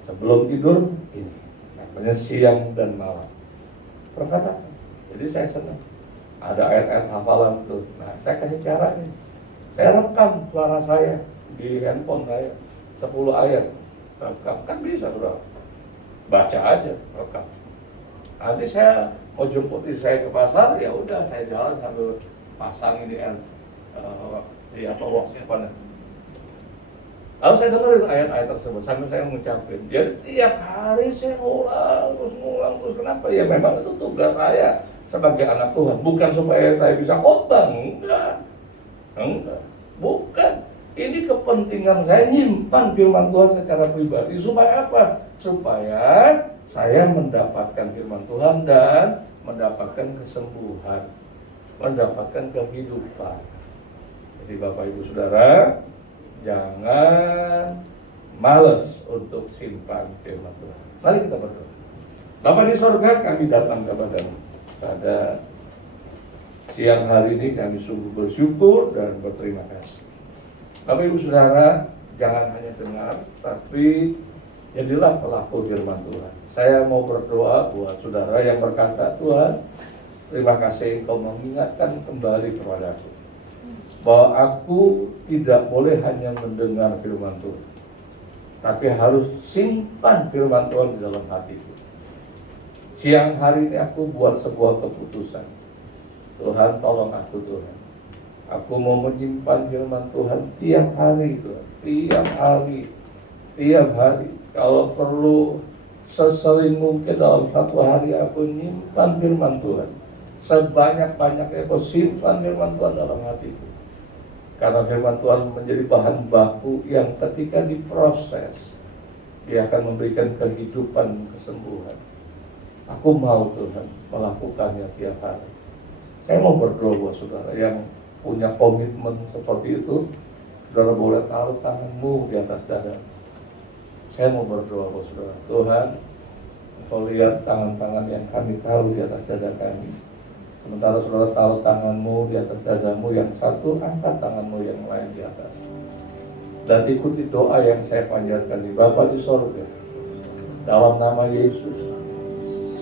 sebelum tidur ini, namanya siang dan malam. Perkataan. Jadi saya senang. Ada ayat-ayat hafalan tuh. Nah, saya kasih cara nih. Saya rekam suara saya di handphone saya 10 ayat. Rekam, kan bisa bro. Baca aja, rekam. Nanti saya mau jemput istri saya ke pasar, ya udah saya jalan sambil pasang ini di box handphone. Lalu saya dengerin ayat-ayat tersebut sambil saya mengucapkan. Jadi tiap hari saya ngulang terus. Kenapa? Ya memang itu tugas saya sebagai anak Tuhan. Bukan supaya saya bisa khotbah, enggak, bukan. Ini kepentingan saya nyimpan firman Tuhan secara pribadi. Supaya apa? Supaya saya mendapatkan firman Tuhan dan mendapatkan kesembuhan, mendapatkan kehidupan. Jadi Bapak Ibu Saudara, jangan malas untuk simpan firman Tuhan. Mari kita berdoa. Bapa di sorga, kami datang kepadamu. Pada siang hari ini kami sungguh bersyukur dan berterima kasih. Bapak Ibu Saudara, jangan hanya dengar, tapi jadilah pelaku firman Tuhan. Saya mau berdoa buat saudara yang berkata, Tuhan, terima kasih Engkau mengingatkan kembali kepadaku bahwa aku tidak boleh hanya mendengar firman Tuhan, tapi harus simpan firman Tuhan di dalam hatiku. Siang hari ini aku buat sebuah keputusan. Tuhan, tolong aku Tuhan. Aku mau menyimpan firman Tuhan tiap hari Tuhan. Tiap hari. Kalau perlu sesering mungkin dalam satu hari aku menyimpan firman Tuhan. Sebanyak-banyaknya aku simpan firman Tuhan dalam hatiku. Karena firman Tuhan menjadi bahan baku yang ketika diproses, dia akan memberikan kehidupan, kesembuhan. Aku mau Tuhan melakukannya tiap hari. Saya mau berdoa buat saudara yang punya komitmen seperti itu. Saudara boleh taruh tanganmu di atas dada. Saya mau berdoa buat saudara. Tuhan, Engkau lihat tangan-tangan yang kami taruh di atas dada kami. Sementara saudara taruh tanganmu di atas dadamu yang satu, angkat tanganmu yang lain di atas. Dan ikuti doa yang saya panjatkan di Bapa di sorga. Dalam nama Yesus,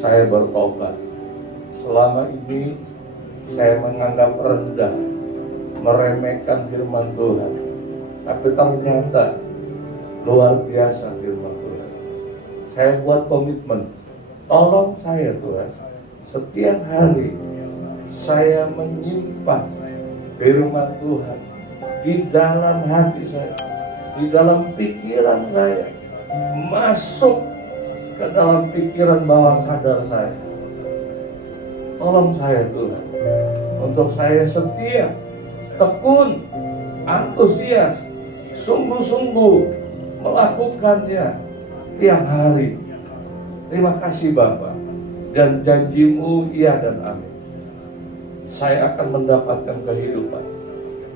saya bertobat. Selama ini saya menganggap rendah, meremehkan firman Tuhan. Tapi ternyata luar biasa firman Tuhan. Saya buat komitmen, tolong saya Tuhan, setiap hari saya menyimpan firman Tuhan di dalam hati saya, di dalam pikiran saya, masuk ke dalam pikiran bawah sadar saya. Tolong saya Tuhan, untuk saya setia, tekun, antusias, sungguh-sungguh melakukannya tiap hari. Terima kasih Bapa, dan janjimu iya dan amin. Saya akan mendapatkan kehidupan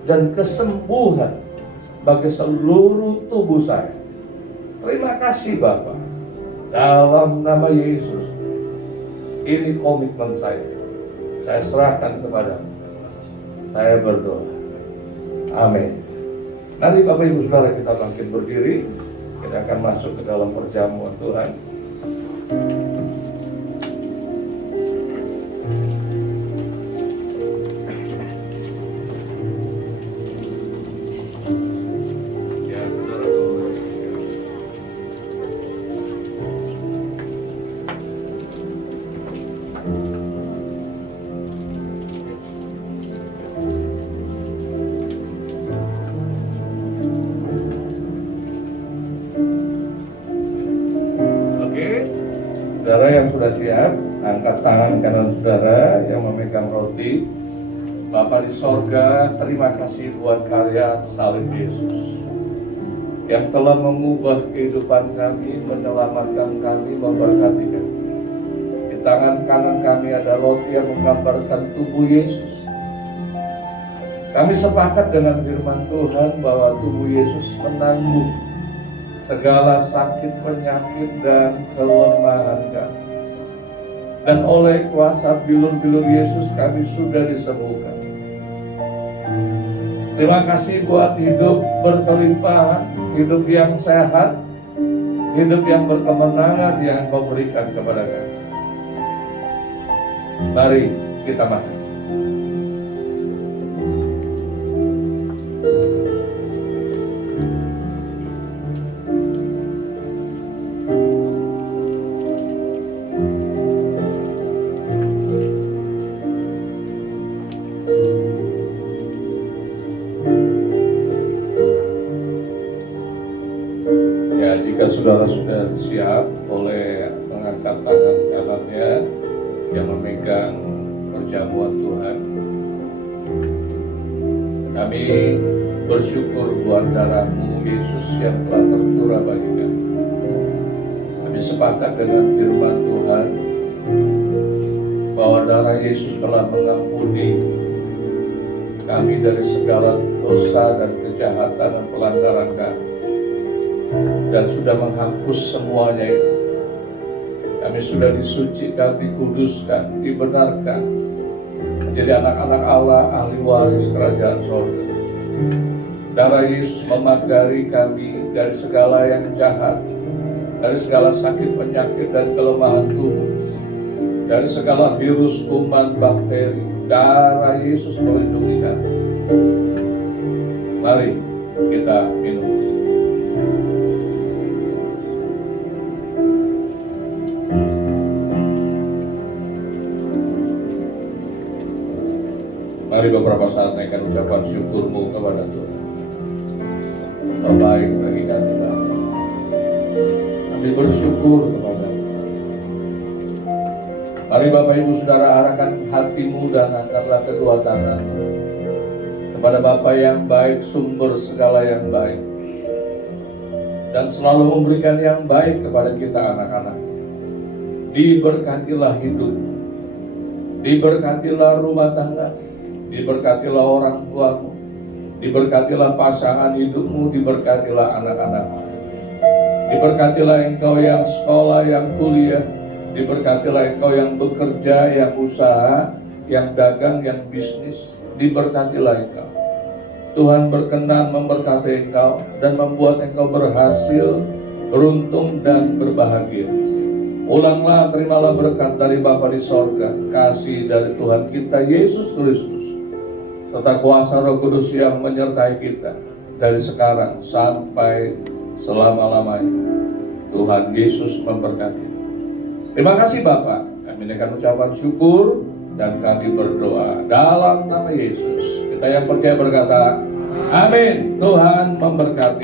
dan kesembuhan bagi seluruh tubuh saya. Terima kasih Bapa. Dalam nama Yesus, ini komitmen saya. Saya serahkan kepadamu. Saya berdoa. Amin. Nanti Bapak Ibu Saudara kita bangkit berdiri. Kita akan masuk ke dalam perjamuan Tuhan. Saudara yang sudah siap, angkat tangan kanan saudara yang memegang roti. Bapa di sorga, terima kasih buat karya salib Yesus yang telah mengubah kehidupan kami, menyelamatkan kami, memberkati kami. Di tangan kanan kami ada roti yang menggambarkan tubuh Yesus. Kami sepakat dengan firman Tuhan bahwa tubuh Yesus menanggung segala sakit, penyakit, dan kelemahan kami. Dan oleh kuasa bilur-bilur Yesus kami sudah disembuhkan. Terima kasih buat hidup berkelimpahan, hidup yang sehat, hidup yang berkemenangan yang Kau berikan kepada kami. Mari kita makan. Jika saudara sudah siap, boleh mengangkat tangan kanannya yang memegang perjamuan Tuhan. Kami bersyukur buat darah-Mu Yesus yang telah tercurah bagi kami. Kami sepakat dengan firman Tuhan bahwa darah Yesus telah mengampuni kami dari segala dosa dan kejahatan dan pelanggaran kami, dan sudah menghapus semuanya itu. Kami sudah disucikan, dikuduskan, dibenarkan menjadi anak-anak Allah, ahli waris kerajaan surga. Darah Yesus memagari kami dari segala yang jahat, dari segala sakit, penyakit, dan kelemahan tubuh, dari segala virus, kuman, bakteri. Darah Yesus melindungi kami. Mari kita minum. Mari beberapa saat naikkan ucapan syukurmu kepada Tuhan. Kau baik bagi kami Bapa. Kami bersyukur kepada-Mu. Mari Bapak Ibu Saudara arahkan hatimu dan angkatlah kedua tangan kepada Bapa yang baik, sumber segala yang baik, dan selalu memberikan yang baik kepada kita anak-anak. Diberkatilah hidup, diberkatilah rumah tangga, diberkatilah orang tuamu, diberkatilah pasangan hidupmu, diberkatilah anak-anakmu. Diberkatilah engkau yang sekolah, yang kuliah, diberkatilah engkau yang bekerja, yang usaha, yang dagang, yang bisnis, diberkatilah engkau. Tuhan berkenan memberkati engkau dan membuat engkau berhasil, beruntung dan berbahagia. Ulanglah, terimalah berkat dari Bapa di sorga, kasih dari Tuhan kita Yesus Kristus, serta kuasa Roh Kudus yang menyertai kita dari sekarang sampai selama-lamanya. Tuhan Yesus memberkati. Terima kasih Bapa. Kami naikkan ucapan syukur dan kami berdoa dalam nama Yesus. Kita yang percaya berkata, amin. Tuhan memberkati.